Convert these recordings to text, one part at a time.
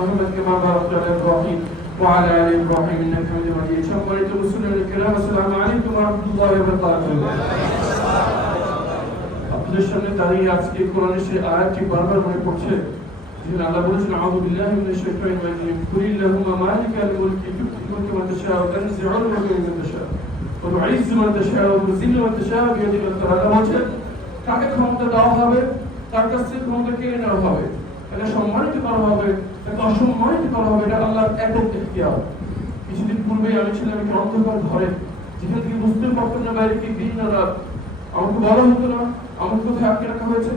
محمد كما باركت على ابراهيم وعلى ال ابراهيم انك حميد مجيد. সম্মানিত মুসলিম الكرام আসসালামু আলাইকুম ওয়া রাহমাতুল্লাহি ওয়া বারাকাতুহু। আপনাদের সামনে দাঁড়িয়ে আজকে কোরআনের সেই আয়াতটি বারবার মনে পড়ছে, যেখানে আল্লাহ বলেছেন আউযু বিল্লাহি মিনাশ শাইতানির রাজিম কুলিল্লাহুম্মা মালিকাল মুলকি তু'তিল মুলকা মান তাশা'উ ওয়া তানজি'ুল মুলকা মিম্মান তাশা'উ ওয়া তু'ইজ্জু মান তাশা'উ ওয়া তুযিল্লু মান তাশা'উ বিয়াদিকাল খায়র। আল্লাহ বলেছেন কাকে ক্ষমতা দেওয়া হবে, তার কাছ থেকে ক্ষমতা কেড়ে নেওয়া হবে, তাকে সম্মানিত করা হবে, তাকে অসম্মানিত করা হবে, এটা আল্লাহর একক ইখতিয়ার। কিছুদিন পূর্বে আমি ছিলাম একটা অন্ধকার ঘরে, যেখান থেকে বুঝতে পারতাম না বাইরে কি দিন না রাত। আমাকে বলা হতো না আমাকে কোথায় আটকে রাখা হয়েছে,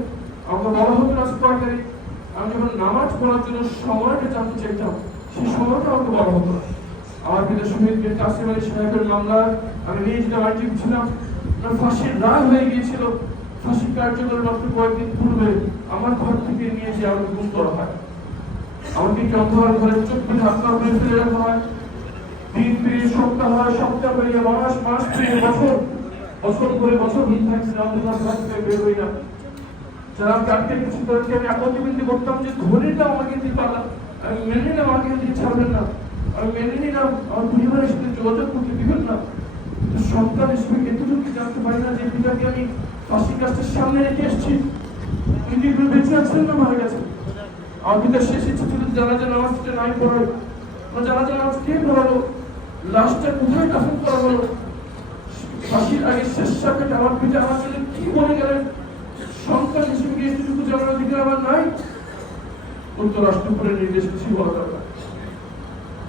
আমাকে বলা হতো না সুপারকারী। আমি যখন নামাজ পড়ার জন্য সময়টা জানতে চাইতাম, সেই সময়টা আমাকে বলা হতো না। আমার পিতা শহীদ বীর কাসিম আলী সাহেবের মামলা আমি নিজে আইনজীবী ছিলাম, ফাঁসির রায় হয়ে গিয়েছিল। ফাঁসি কার্যকরের মাত্র কয়েকদিন পূর্বে আমার ঘর থেকে নিয়ে যে আমাকে গুম করা হয়, আমাকে কি অন্ধকার ঘরে চোখ বেঁধে হাত পা বেঁধে ফেলে রাখা হয়। দিন পেরিয়ে সপ্তাহ হয়, সপ্তাহ পেরিয়ে মাস, মাস পেরিয়ে বছর, বছর করে বছর দিন থাকছে, অন্ধকার ঘর থেকে বের হই না। যারা আমাকে আটকে রেখেছে তাদেরকে আমি একত্রিত বিনতি করতাম যে ধরে নাও আমাকে দিতে পারলাম, আমি মেনে নিলাম আমাকে দিয়ে ছাড়বেন না, আমি মেনে নিলাম আমার পরিবারের সাথে যোগাযোগ করতে দিবেন না। সন্তান হিসেবে এতটুকু জানতে পারি না যে পিতাকে আমি ফাঁসির কাজটার সামনে রেখে এসেছি, কিন্তু বেঁচে আছেন না মারা গেছেন। আমার পিতার শেষ ইচ্ছা ছিল জানাজা নামাজটা নাই পড়াই, জানাজা নামাজ কে পড়ালো, লাশটা কোথায় দাফন করা হলো, ফাঁসির আগে শেষ সাক্ষাতে আমার পিতা আমার জন্য কি বলে গেলেন, সন্তান হিসেবে এতটুকু জানার অধিকার আমার নাই। উত্তর রাষ্ট্রপুরের নির্দেশ কিছু বলা দরকার।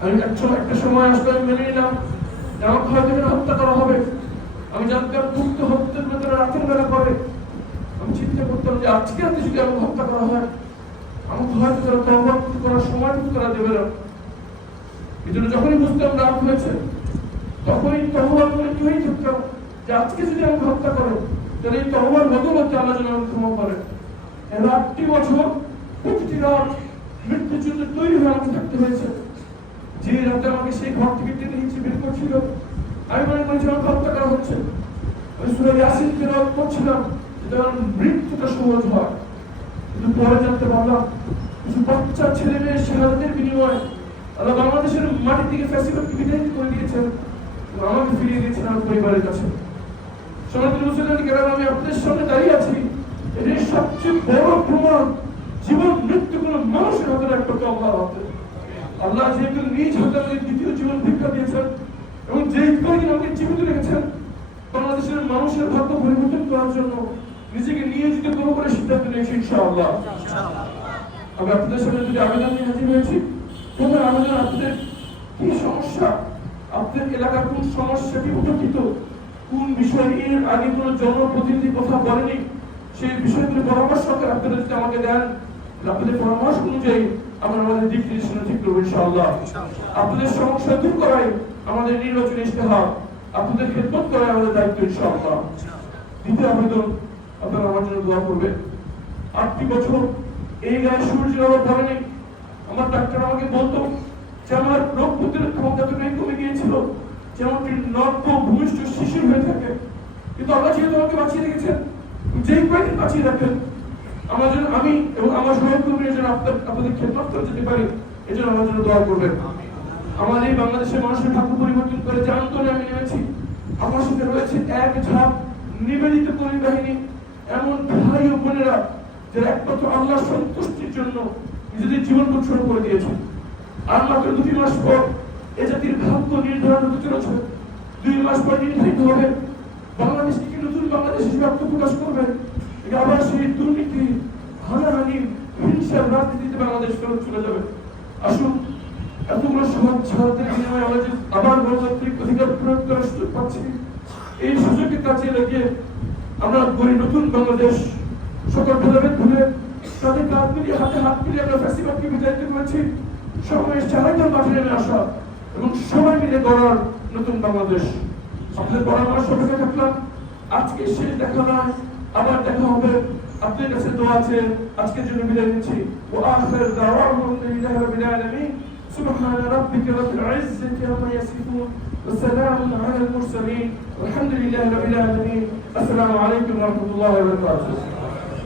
আমি একটা সময় আসলে আমি মেনে নিলাম আমাকে হয়তো হত্যা করা হবে। আমি জানতাম পুত্র হত্যার ভেতরে রাতের বেলা করে। আমি চিন্তা করতাম যে আজকে রাতে যদি আমাকে হত্যা করা হয়, আমাকে হয়তো তারা তওবা করার সময়টুকু তারা দেবে না। এই জন্য যখনই বুঝতাম রাত হয়েছে, তখনই তওবা করে তৈরি থাকতাম যে আজকে যদি আমাকে হত্যা করে, তাহলে এই তওবার বদৌলতে আল্লাহ যেন আমাকে ক্ষমা করে। এর 8টি বছর প্রতিটি রাত মৃত্যুর জন্য তৈরি হয়ে আমাকে থাকতে হয়েছে। যে রাতে আমাকে সেই ঘর থেকে টেনে নিচে বের করছিল, আমি মনে করেছি আমাকে হত্যা করা হচ্ছে। আমি সূরা ইয়াসিন তেলাওয়াত করছিলাম যাতে আমার মৃত্যুটা সহজ হয়। কিন্তু পরে জানতে পারলাম কিছু বাচ্চা ছেলে মেয়ের শাহাদাতের বিনিময়ে আল্লাহ বাংলাদেশের মাটি থেকে ফ্যাসিবাদকে বিতাড়িত করে দিয়েছেন, আমাকে ফিরিয়ে দিয়েছেন আমার পরিবারের কাছে। সম্মানিত মুসলিম কেরাম, আমি আপনাদের সামনে দাঁড়িয়ে আছি, এটাই সবচেয়ে বড় প্রমাণ জীবন মৃত্যু কোনো মানুষের হাতে একটা আল্লাহর হাতে। আল্লাহ যেহেতু নিজ হাতে আমাদের দ্বিতীয় জীবন ভিক্ষা দিয়েছেন এবং যেই কয়েকদিন আমাকে জীবিত রেখেছেন, বাংলাদেশের মানুষের ভাগ্য পরিবর্তন করার জন্য নিজেকে নিয়োজিত করবো বলে সিদ্ধান্ত নিয়েছি ইনশাআল্লাহ। আমি আপনাদের সামনে যদি আবেদন নিয়ে হাজির হয়েছি, প্রথম আবেদন আপনাদের কি সমস্যা, আপনাদের এলাকার কোন সমস্যাটি উপস্থিত, কোন বিষয় এর আগে কোনো জনপ্রতিনিধি কথা বলেনি, সেই বিষয়গুলো পরামর্শ আপনারা যদি আমাকে দেন, আপনাদের পরামর্শ অনুযায়ী আমরা আমাদের দিক নির্দেশনা ঠিক করবো ইনশাআল্লাহ। আপনাদের সমস্যা দূর করাই আমাদের নির্বাচনী ইশতেহার, আপনাদের খেদমত করাই আমাদের দায়িত্ব ইনশাআল্লাহ। দ্বিতীয় আবেদন, আপনারা আমার জন্য দোয়া করবেন। 8টি বছর এই গায়ে সূর্যের আলো পড়েনি। আমার ডাক্তার আমাকে বলতো যে আমার রোগ প্রতিরোধ ক্ষমতা এতটাই কমে গিয়েছিল যেমন নর্ক ভূমিষ্ঠ শিশু হয়ে থাকে, কিন্তু আল্লাহ যেহেতু আমাকে বাঁচিয়ে রেখেছেন, যেই কয়েকদিন বাঁচিয়ে রাখেন আমার জন্য, আমি এবং আমার সহকর্মীরা যেন আপনাদের খেদমত করে যেতে পারি, এই জন্য আমার জন্য দোয়া করবেন। আমার এই বাংলাদেশের মানুষের ভাগ্য পরিবর্তন করে যে আন্দোলনে আমি নেমেছি, আমার সাথে রয়েছে এক ঝাঁক নিবেদিত কর্মী বাহিনী, এমন ভাই ও বোনেরা যারা একমাত্র আল্লাহর সন্তুষ্টির জন্য নিজেদের জীবন উৎসর্গ করে দিয়েছে। আর মাত্র 2 মাস পর এ জাতির ভাগ্য নির্ধারণ হতে চলেছে। 2 মাস পর নির্ধারিত হবে বাংলাদেশকে কি নতুন বাংলাদেশ হিসেবে আত্মপ্রকাশ করবে, আবার সেই দুর্নীতি, হানাহানি, হিংসার রাজনীতিতে বাংলাদেশ ফেরত চলে যাবে। আসুন এতগুলো সমাজ ছাড়াতের বিনিময়ে আমরা যে আবার গণতান্ত্রিক অধিকার প্রয়োগ করার সুযোগ পাচ্ছি, এই সুযোগকে কাজে লাগিয়ে আমরা গড়ি নতুন বাংলাদেশ। সকল ভেদাভেদ ভুলে তাদের কাঁধ মিলিয়ে হাতে হাত মিলিয়ে আমরা ফ্যাসিবাদকে বিতাড়িত করেছি। সমাবেশ চালাইতে মাঠে নেমে আসা এবং সবাই মিলে গড়ার নতুন বাংলাদেশ। আপনাদের পরামর্শ অপেক্ষা থাকলাম। আজকে শেষ দেখা নয়, আবার দেখা হবে। আপনাদের কাছে দোয়া আছে। আজকের জন্য বিদায় নিচ্ছি। ওয়া আখির দাওয়াহুম আলহামদুলিল্লাহি রাব্বিল আলামিন। সুবহান রাব্বিকা রাব্বিল ইজ্জাতি আম্মা ইয়াসিফুন ওয়া সালামুন আলাল মুরসালিন ওয়ালহামদুলিল্লাহি রাব্বিল আলামিন। আসসালামু আলাইকুম ওয়া রাহমাতুল্লাহি ওয়া বারাকাতুহু।